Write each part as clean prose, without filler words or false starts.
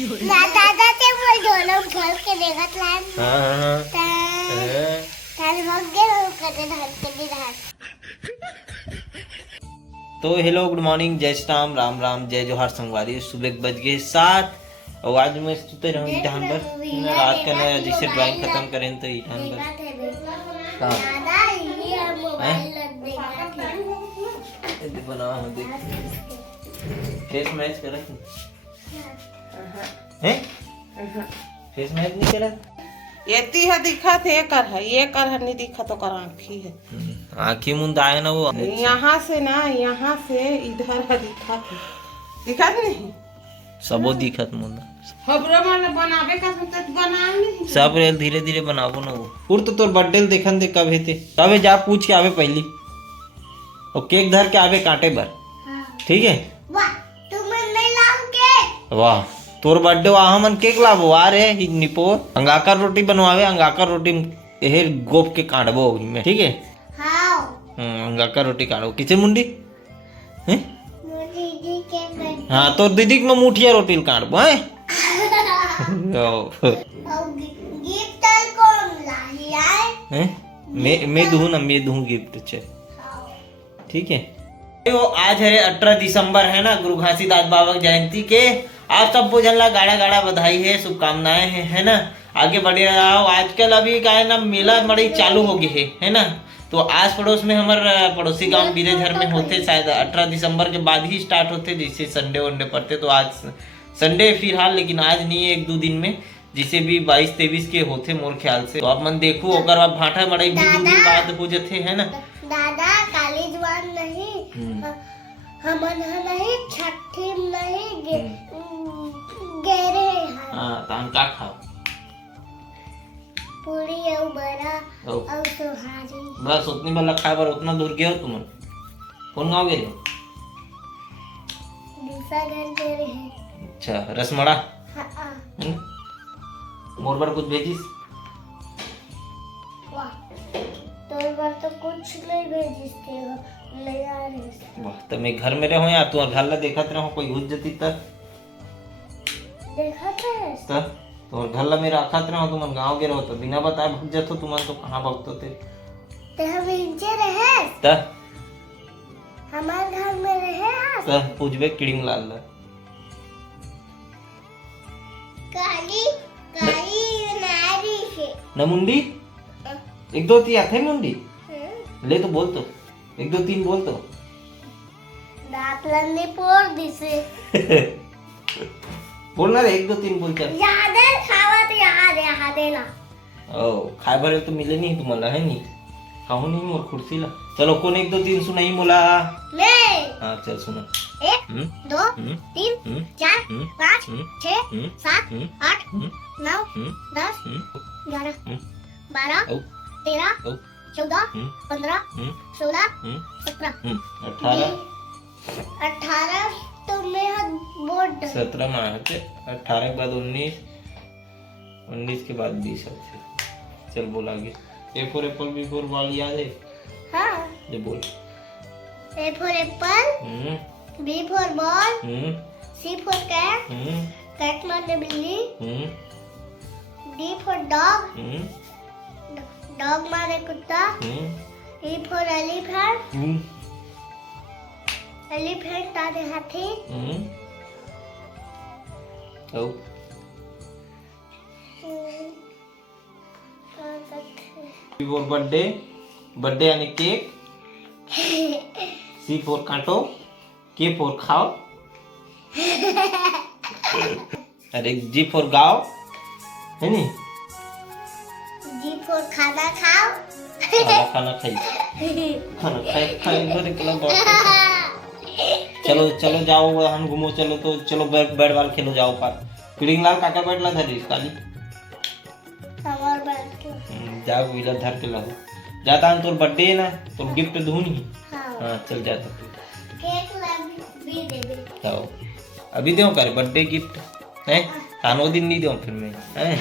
दादा ते बोल ढोलक घर के देखत लान हां तार मग गेलो कदे धान तो हेलो गुड मॉर्निंग, जय श्री राम, राम राम, जय जोहार संगवारी। सुबह बज गए 7 और आज मैं सुते रहूँ ईटान पर रात का ना जिसे ड्राइंग खत्म करें तो ईटान पर दादा ये मोबाइल देखा बना फेस मैच करा हैं फेस मैच नहीं करा ये तीहा दिखा थे ये कर है नहीं दिखा तो कर आँखी है आँखी मुंद आए ना वो यहाँ से ना यहाँ से इधर है दिखा नहीं सबो दिखत मुंद खबरों में बनावे का तो बना नहीं सब रेल धीरे धीरे बनाबो ना वो उर तो तोर बर्थडे देखन दे कब हेते तबे जा पूछ के आवे पहली और केक धर के आवे काटे बर ठीक है। वाह तुम नहीं लाओगे वाह तोर बर्थडे वहाँ मन केक लाबो आ रे निपो अंगाकर रोटी बनवावे अंगाकर रोटी हेर गोप के काटबो में ठीक है। हाँ अंगाकर रोटी काटबो किसे मुंडी हैं दीदी के बर्थडे हाँ तो दीदी के मुठिया रोटी काटबो हैं गिफ्ट कौन लाई आए हैं मैं दूँ गिफ्ट छे ठीक है। तो आज है 18 दिसंबर है ना, गुरु घासीदास बाबा की जयंती के आप सब भोजन ला गाड़ा गाड़ा बधाई है, शुभकामनाएं है ना। आगे बढ़े रहो। आजकल अभी का है ना मेला बड़ी चालू हो गई है ना। तो आस पड़ोस में हमारे पड़ोसी गांव बीरेझर में होते शायद 18 दिसंबर के बाद ही स्टार्ट होते, जैसे संडे वनडे पड़ते। तो आज संडे फिलहाल, लेकिन आज नहीं है, 1-2 दिन में जिसे भी 22-23 के होते मोर ख्याल से। तो आप मन देखो अगर आप भाटा बड़ाई भी 2 दिन बाद हो जाते है ना। दादा काली जवान नहीं हमन नहीं छठी नहीं गेरे हां तान का खाओ पूरी और बड़ा और सोहारी बस उतनी वाला खाए बर उतना दूर गए हो तुम कौन गाँव गए हो? दूसरा घर गेरे है। अच्छा रसमड़ा हां मोर बर कुछ भेजिस वाह तो बार तो कुछ नहीं भेजिस के हो ले आ रहे वाह तो मैं घर में रहो या तू घर ला देखत रहो कोई घुस जती तब देखा था तो घर ला मेरा रखत रहो तुम गाँव गे रहो तो बिना बताए भग जातो तुम तो कहाँ भगतो थे ते हम इंचे रहे त हमारे घर में रहे त पूछबे किड़िंग लाल ला काली काली नारी से न मुंडी 1-2 3 आथे मुंडी ले तो बोल तो 1-2 3 बोल तो दांत लन्ने पोर दिसे बोल ना रे 1-2 3 बोल चल याद है खावा तो याद है ना ओ खाए भरे तो मिले नहीं तुम्हारा है नहीं खाओ नहीं मोर कुर्सी ला चलो कौन 1-2 3 सुनाई मोला ले हाँ चल सुना 1 2 3 4 5 6 7 8 9 10 11 12 13 14 15 16 17 18 तो मैं बोर्ड 17 में आए थे 18 के बाद 19 के बाद 20 है। चल बोल आगे A for apple B for ball याद है हाँ ये बोल A for apple B for ball C for cat cat मारने बिल्ली D for dog डॉग मारे कुत्ता E for elephant एलिफेंट आते हाथी ओ B for बर्थडे यानी केक C for काटो K for खाओ अरे G for गाओ है नी G for खाना खाओ खाना खाई बड़े क्लब चलो चलो जाओ हम घूमो चलो तो चलो बैट बॉल खेलो जाओ पार किड़िंग लाल काका बैठ ला धरी काली हमार बैठ के जाओ इधर धर के लाओ जाता हम तोर बर्थडे है ना तो गिफ्ट दूं नहीं हाँ चल जाता केक भी दे दे जाओ अभी दो करे बर्थडे गिफ्ट है खानो दिन नहीं दो फिर मैं हैं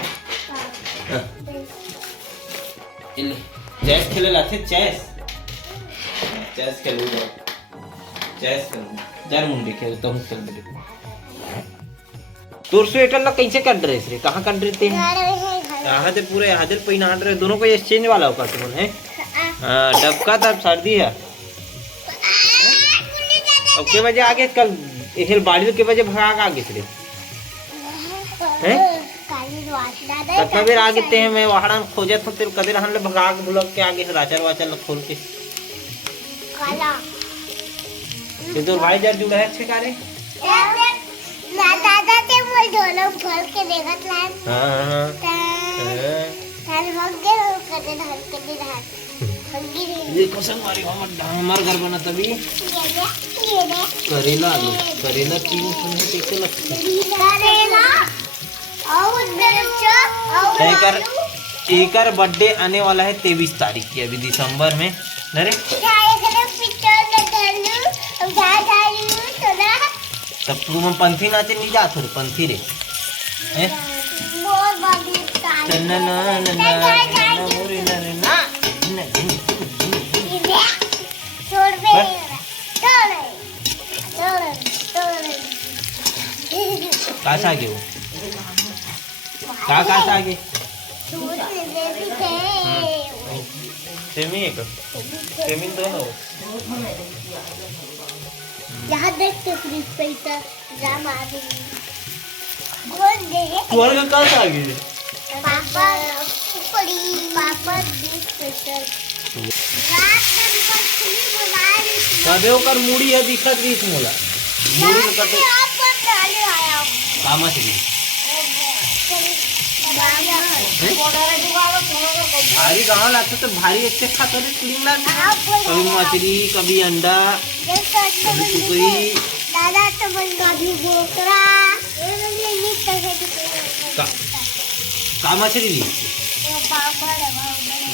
चेस खेले लाते चेस खेलो चेस खेलो जार मुंडे खेलता हूँ चल बेटे तोर स्वेटर ला कैसे कर ड्रेस रे, कहाँ कर ड्रेस ते घर है घर यहाँ से पूरे आधे पहना ड्रेस दोनों को एक्सचेंज वाला होगा तुम है। हाँ डबका तब सर्दी है। अब के बजे आगे कल हिल बाड़ी के बजे भाग आगे से हैं तब कबीर आगे ते मैं वहां खोजे तो तेरे कबीर हम ले भगा के बुलक के आगे से राचर वाचर खोल के काला ये तो भाई जर जुड़ा है अच्छे कारे ना दादा ते मोल दोनों खोल के देखत लान हां तार भाग गए कदे धर के धर ये कसम मारी हमार घर बना तभी ये दे करेला आलू करेला तीन सुने टेके लगते करेला और मिर्च और एकर बर्थडे आने वाला है 23 तारीख की अभी दिसंबर में अरे तब तुम पंथी नाचे नहीं जा थोड़े पंथी रे हैं कासा आगे वो का आगे सेमी एक सेमी दोनों यहाँ देखते फ्रिज पे इतना जाम आ गई कौन दे तुम्हारे का कहाँ आगे पापा पड़ी पापा देख स्पेशल रात में मछली बना रही थी कदे ओकर मुड़ी है दिखत रही मोला मुड़ी में कटे आप पर डाले आया कामा से भारी गाँव लाते तो भारी अच्छे खाते थे क्लीन लाते कभी मछली कभी अंडा कभी टुकड़ी दादा तो बंदा भी बोकरा का मछली ली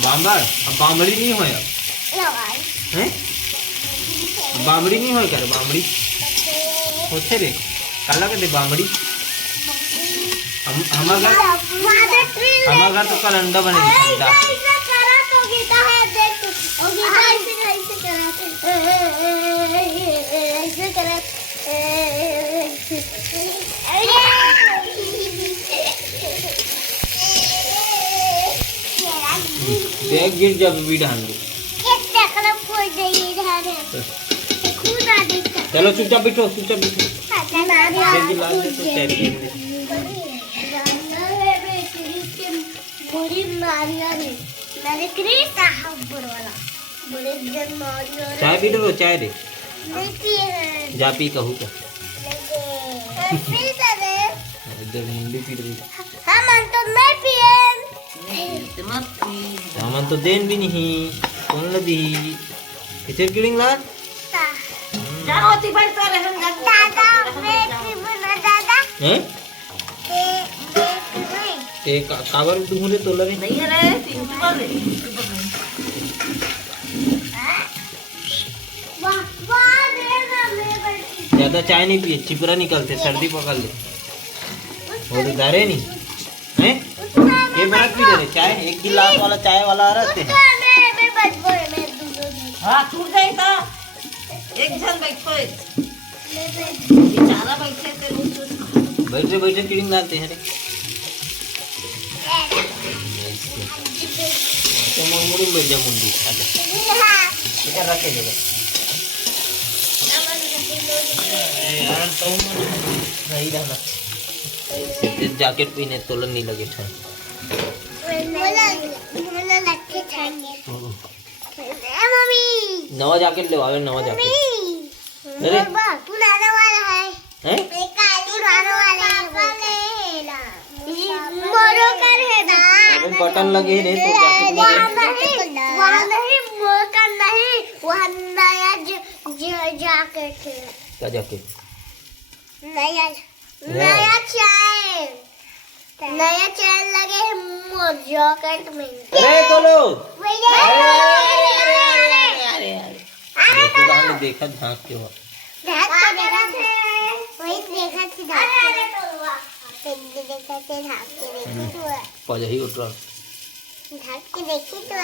बांबर अब बांबड़ी नहीं होया हैं बांबड़ी नहीं होय कर बांबड़ी होते रे काला के दे बांबड़ी हमारा घर तो कल अंडा बनेगी अंडा देख गिर जब भी डाल दो चलो चुपचाप बैठो चुपचाप बैठो चाय पी लो चाय दे जा पी कहू का इधर हिंदी पी रही हमन तो देन भी नहीं कौन ला दी किसे किडिंग ला हैं एक काबर ढूंढे तो लगे नहीं है रे ज्यादा चाय नहीं पिए चिपरा निकलते सर्दी पकड़ ले वो तो दारे नहीं हैं ये बड़ा पी रहे चाय एक गिलास वाला चाय वाला रहते हैं हाँ टूट गई तो एक जन बैठो बेचारा बैठे थे बैठे बैठे किडिंग डालते हैं रे तो मुड़ी बैठ जा मुंडी आजा रखे देगा यार तो नहीं रहना जैकेट पहने तो नहीं लगे ठंड नवा जैकेट ले आवे नवा जैकेट अरे पुराना वाला है हैं मोरो कर है ना अबे बटन लगे रे तो जैकेट वहाँ नहीं मोर का नहीं वहाँ नया जैकेट है का जैकेट नया नया चैन लगे है मोर जैकेट में अरे तो लो अरे देखा झांक के हो पजही उठ रहा ढक के देखी तो